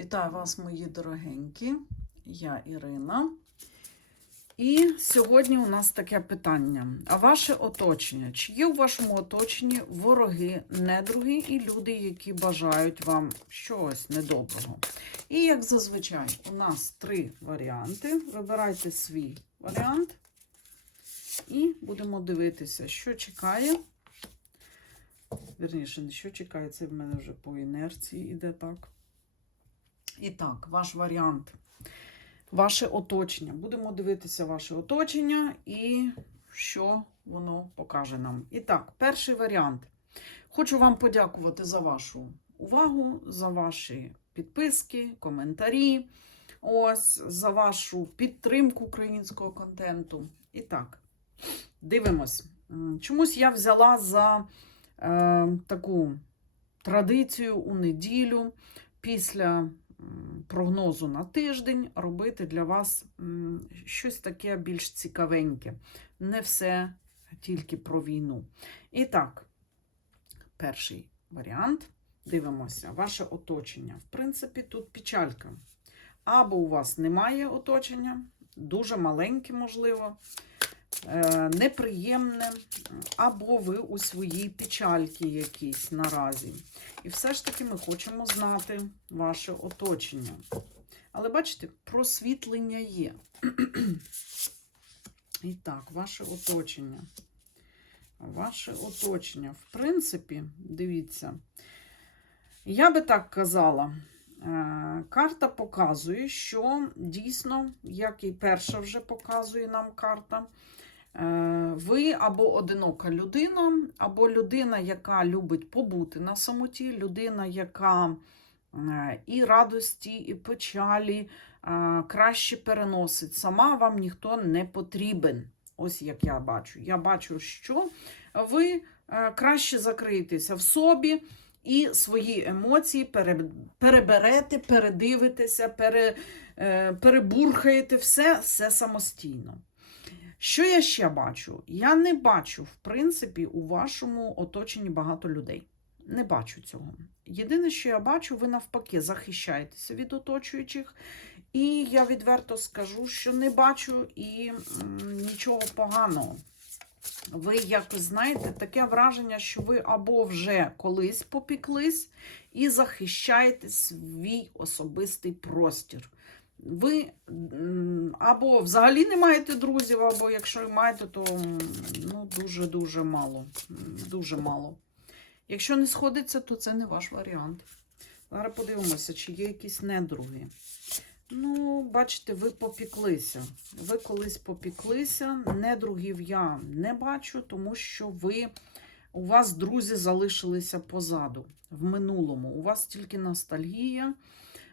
Вітаю вас, мої дорогенькі. Я Ірина. І сьогодні у нас таке питання. А ваше оточення? Чи є у вашому оточенні вороги, недруги і люди, які бажають вам щось недоброго? І як зазвичай, у нас три варіанти. Вибирайте свій варіант. І будемо дивитися, що чекає. Вірніше, не що чекає, це в мене вже по інерції іде так. І так, ваш варіант. Ваше оточення. Будемо дивитися ваше оточення і що воно покаже нам. І так, перший варіант. Хочу вам подякувати за вашу увагу, за ваші підписки, коментарі, ось, за вашу підтримку українського контенту. І так, дивимось. Чомусь я взяла за е, таку традицію у неділю після прогнозу на тиждень робити для вас щось таке більш цікавеньке. Не все тільки про війну. І так, перший варіант. Дивимося, ваше оточення. В принципі, тут печалька. Або у вас немає оточення, дуже маленьке, можливо, неприємне, або ви у своїй печальці якійсь наразі. І все ж таки ми хочемо знати ваше оточення. Але бачите, просвітлення є. І так, ваше оточення. Ваше оточення. В принципі, дивіться, я би так казала, е, карта показує, що дійсно, як і перша вже показує нам карта, е, ви або одинока людина, або людина, яка любить побути на самоті, людина, яка е, і радості, і печалі е, краще переносить. Сама вам ніхто не потрібен. Ось як я бачу. Я бачу, що ви е, краще закриєтеся в собі і свої емоції переберете, передивитеся, пере, е, перебурхаєте все, все самостійно. Що я ще бачу? Я не бачу, в принципі, у вашому оточенні багато людей. Не бачу цього. Єдине, що я бачу, ви навпаки захищаєтеся від оточуючих. І я відверто скажу, що не бачу і нічого поганого. Ви якось знаєте, таке враження, що ви або вже колись попіклись і захищаєте свій особистий простір. Ви або взагалі не маєте друзів, або якщо маєте, то м, ну, дуже-дуже мало. Дуже мало. Якщо не сходиться, то це не ваш варіант. Зараз подивимося, чи є якісь недруги. Ну, бачите, ви попіклися. Ви колись попіклися. Недругів я не бачу, тому що ви, у вас друзі залишилися позаду, в минулому. У вас тільки ностальгія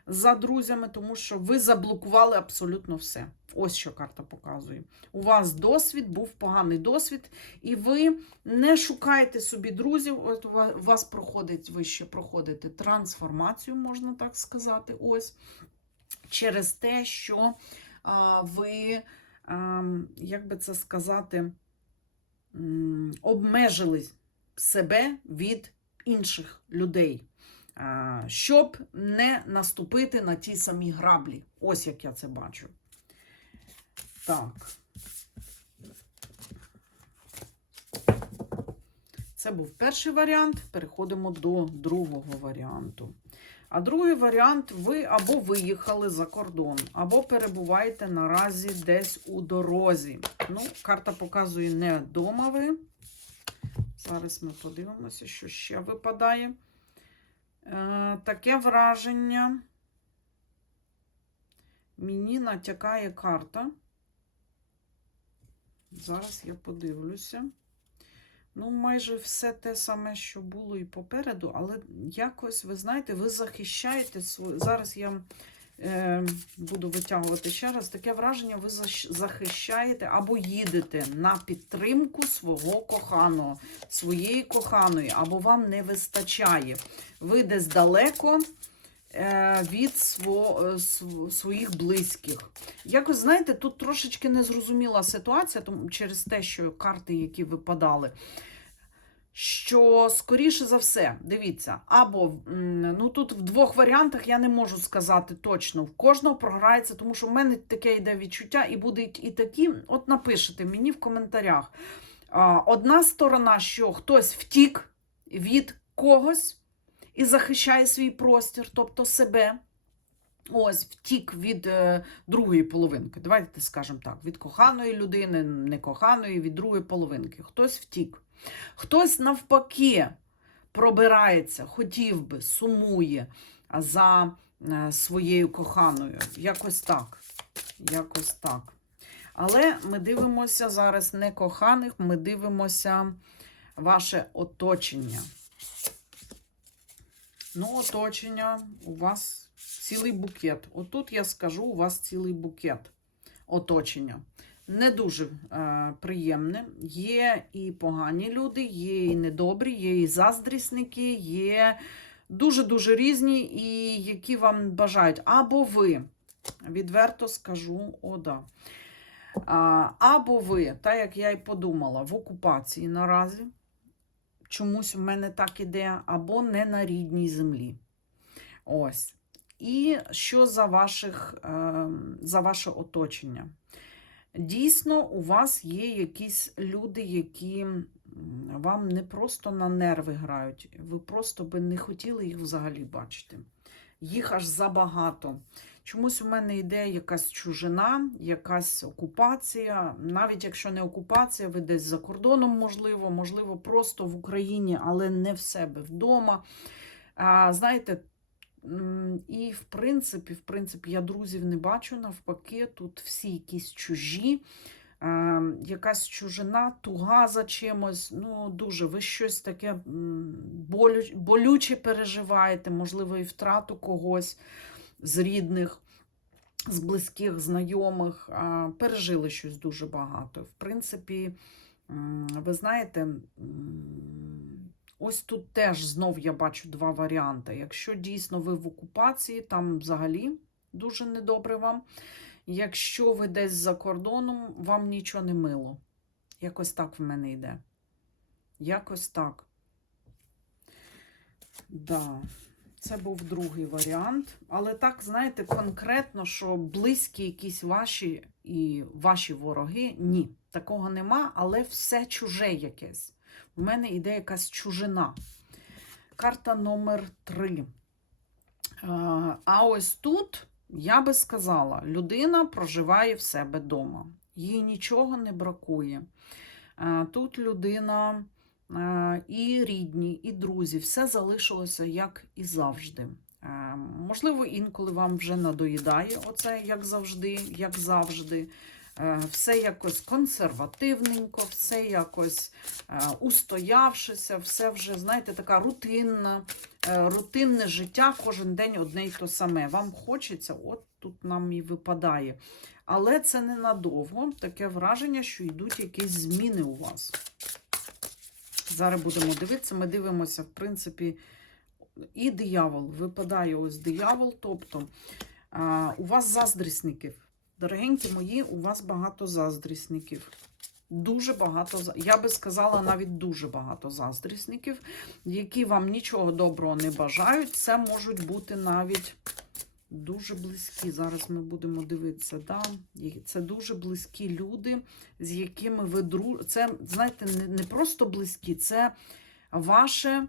за друзями, тому що ви заблокували абсолютно все. Ось що карта показує. У вас досвід був поганий досвід, і ви не шукаєте собі друзів. От у вас проходить, ви ще проходите трансформацію, можна так сказати. Ось через те, що а, ви, а, як би це сказати, обмежили себе від інших людей, щоб не наступити на ті самі граблі. Ось як я це бачу. Так. Це був перший варіант. Переходимо до другого варіанту. А другий варіант: ви або виїхали за кордон, або перебуваєте наразі десь у дорозі. Ну, карта показує не вдома ви. Зараз ми подивимося, що ще випадає. Е, таке враження. Мені натякає карта. Зараз я подивлюся. Ну, майже все те саме, що було і попереду, але якось, ви знаєте, ви захищаєте свою. Зараз я буду витягувати ще раз. Таке враження, ви захищаєте або їдете на підтримку свого коханого, своєї коханої, або вам не вистачає. Ви десь далеко е, від сво, е, своїх близьких. Якось, знаєте, тут трошечки незрозуміла ситуація, тому через те, що карти, які випадали. Що, скоріше за все, дивіться, або ну тут в двох варіантах я не можу сказати точно. В кожного програється, тому що в мене таке йде відчуття, і будуть і такі. От напишете мені в коментарях. Одна сторона, що хтось втік від когось і захищає свій простір, тобто себе. Ось втік від е, другої половинки. Давайте скажемо так: від коханої людини, некоханої, від другої половинки. Хтось втік. Хтось навпаки пробирається, хотів би, сумує за е, своєю коханою. Якось так. Якось так. Але ми дивимося зараз не коханих, ми дивимося ваше оточення. Ну, оточення у вас цілий букет. Отут я скажу, у вас цілий букет оточення. Не дуже е, приємне. Є і погані люди, є і недобрі, є і заздрісники, є дуже-дуже різні, і які вам бажають. Або ви, відверто скажу, о, да. А, або ви, так як я й подумала, в окупації наразі чомусь в мене так іде, або не на рідній землі. Ось. І що за, ваших, е, за ваше оточення? Дійсно, у вас є якісь люди, які вам не просто на нерви грають, ви просто би не хотіли їх взагалі бачити. Їх аж забагато. Чомусь у мене йде якась чужина, якась окупація. Навіть якщо не окупація, ви десь за кордоном, можливо, можливо, просто в Україні, але не в себе вдома. А, знаєте, і в принципі, в принципі, я друзів не бачу. Навпаки, тут всі якісь чужі. Е, якась чужина, туга за чимось. Ну, дуже ви щось таке болю, болюче переживаєте, можливо, і втрату когось з рідних, з близьких, знайомих. Пережили щось дуже багато. В принципі, ви знаєте, ось тут теж знов я бачу два варіанти. Якщо дійсно ви в окупації, там взагалі дуже недобре вам. Якщо ви десь за кордоном, вам нічого не мило. Якось так в мене йде. Якось так. Да. Це був другий варіант. Але так, знаєте, конкретно, що близькі якісь ваші і ваші вороги, ні. Такого нема, але все чуже якесь. У мене йде якась чужина. Карта номер 3. А ось тут, я би сказала, людина проживає в себе вдома. Їй нічого не бракує. Тут людина е, і рідні, і друзі, все залишилося як і завжди. Е, Можливо, інколи вам вже надоїдає оце, як завжди, як завжди. Е, Все якось консервативненько, все якось е, устоявшися, все вже, знаєте, така рутинна, е, рутинне життя, кожен день одне й то саме. Вам хочеться, от тут нам і випадає. Але це ненадовго. Таке враження, що йдуть якісь зміни у вас. Зараз будемо дивитися. Ми дивимося, в принципі, і диявол. Випадає ось диявол. Тобто у вас заздрісників. Дорогенькі мої, у вас багато заздрісників. Дуже багато, я би сказала, навіть дуже багато заздрісників, які вам нічого доброго не бажають. Це можуть бути навіть дуже близькі. Зараз ми будемо дивитися. Да? Це дуже близькі люди, з якими ви дру... Це, знаєте, не, просто близькі, це ваше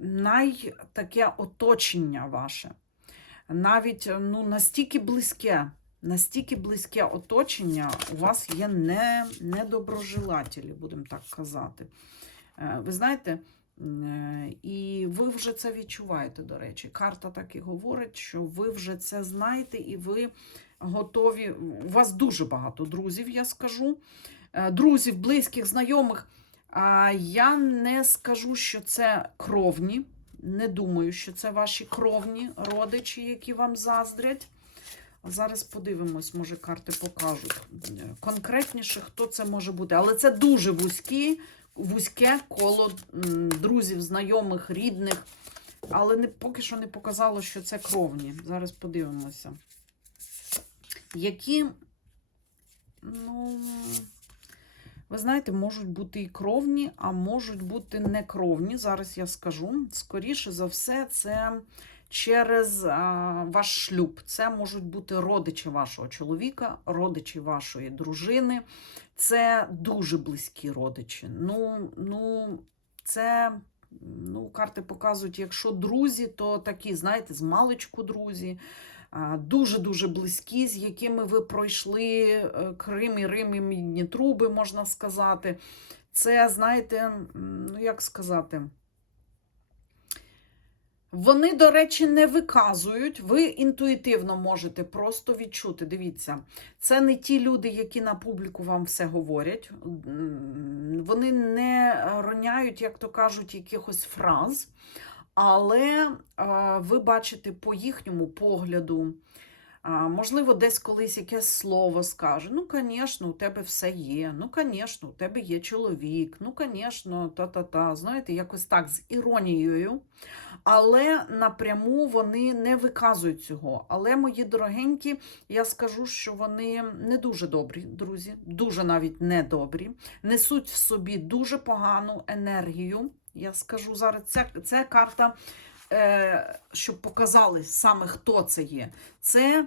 найтаке оточення ваше. Навіть ну, настільки близьке, настільки близьке оточення у вас є не, недоброжелателі, будемо так казати. Е, Ви знаєте, е, і ви вже це відчуваєте, до речі. Карта так і говорить, що ви вже це знаєте, і ви готові. У вас дуже багато друзів, я скажу. Е, Друзів, близьких, знайомих. А я не скажу, що це кровні. Не думаю, що це ваші кровні родичі, які вам заздрять. Зараз подивимось, може, карти покажуть конкретніше, хто це може бути. Але це дуже вузькі, вузьке коло друзів, знайомих, рідних. Але не, поки що не показало, що це кровні. Зараз подивимося. Які, ну, Ви знаєте, можуть бути і кровні, а можуть бути не кровні. Зараз я скажу. Скоріше за все, це через а, ваш шлюб. Це можуть бути родичі вашого чоловіка, родичі вашої дружини. Це дуже близькі родичі. Ну, ну, це. Ну, карти показують, якщо друзі, то такі, знаєте, з маличку друзі, дуже-дуже близькі, з якими ви пройшли е, Крим і Рим і мідні можна сказати. Це, знаєте, ну як сказати. Вони, до речі, не виказують, ви інтуїтивно можете просто відчути. Дивіться, це не ті люди, які на публіку вам все говорять. Вони не роняють, як то кажуть, якихось фраз, але е, ви бачите по їхньому погляду. Можливо, десь колись якесь слово скаже. Ну, звісно, у тебе все є. Ну, звісно, у тебе є чоловік. Ну, звісно, та-та-та. Знаєте, якось так з іронією. Але напряму вони не виказують цього. Але, мої дорогенькі, я скажу, що вони не дуже добрі, друзі, дуже навіть не добрі, несуть в собі дуже погану енергію. Я скажу зараз, це, це карта, щоб показали саме хто це є. Це,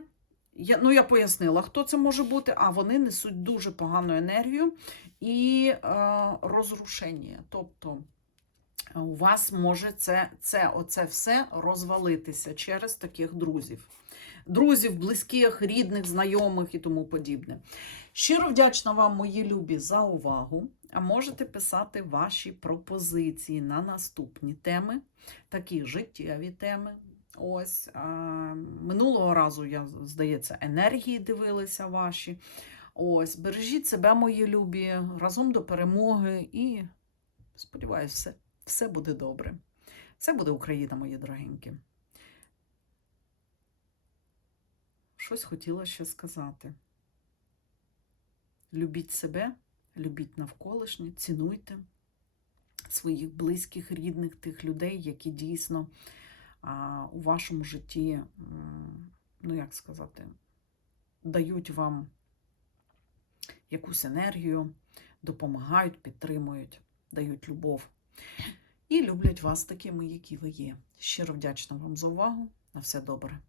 я, ну я пояснила, хто це може бути, а вони несуть дуже погану енергію і е, розрушення. Тобто у вас може це, це, оце все розвалитися через таких друзів. Друзів, близьких, рідних, знайомих і тому подібне. Щиро вдячна вам, мої любі, за увагу. А можете писати ваші пропозиції на наступні теми, такі життєві теми. Ось а, минулого разу, я, здається, енергії дивилися ваші. Ось, бережіть себе, мої любі, разом до перемоги і сподіваюся, все, все буде добре. Все буде Україна, мої дорогенькі. Щось хотіла ще сказати. Любіть себе, любіть навколишнє, цінуйте своїх близьких, рідних, тих людей, які дійсно у вашому житті, ну як сказати, дають вам якусь енергію, допомагають, підтримують, дають любов. І люблять вас такими, які ви є. Щиро вдячна вам за увагу. На все добре.